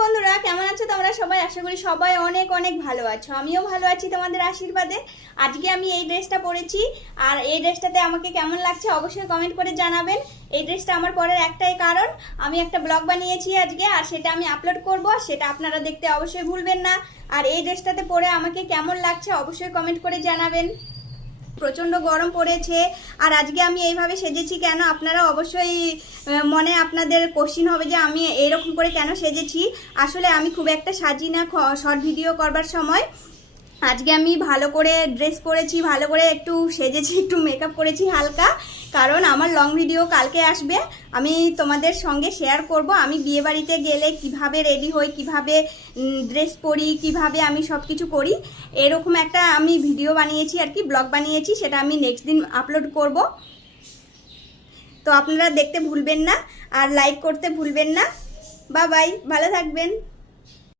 বন্ধুরা, কেমন আছো তোমরা সবাই? আশা করি সবাই অনেক অনেক ভালো আছো। আমিও ভালো আছি তোমাদের আশীর্বাদে। আজকে আমি এই ড্রেসটা পরেছি, আর এই ড্রেসটাতে আমাকে কেমন লাগছে অবশ্যই কমেন্ট করে জানাবেন। এই ড্রেসটা আমার পরার একটাই কারণ, আমি একটা ব্লগ বানিয়েছি আজকে, আর সেটা আমি আপলোড করব, সেটা আপনারা দেখতে অবশ্যই ভুলবেন না। আর এই ড্রেসটাতে পরে আমাকে কেমন লাগছে অবশ্যই কমেন্ট করে জানাবেন। প্রচণ্ড গরম পড়েছে, আর আজকে আমি এইভাবে সেজেছি কেন, আপনারা অবশ্যই মনে আপনাদের কোশ্চিন হবে যে আমি এরকম করে কেন সেজেছি। আসলে আমি খুব একটা সাজি না শর্ট ভিডিও করবার সময়। আজকে আমি ভালো করে ড্রেস পরেছি, ভালো করে একটু সেজেছি, একটু মেকআপ করেছি হালকা, কারণ আমার লং ভিডিও কালকে আসবে। আমি তোমাদের সঙ্গে শেয়ার করব আমি বিয়েবাড়িতে গেলে কিভাবে রেডি হই, কিভাবে ড্রেস পরি, কিভাবে আমি সব কিছু করি। এরকম একটা আমি ভিডিও বানিয়েছি আর কি, ব্লগ বানিয়েছি, সেটা আমি নেক্সট দিন আপলোড করব। তো আপনারা দেখতে ভুলবেন না, আর লাইক করতে ভুলবেন না। বাই বাই, ভালো থাকবেন।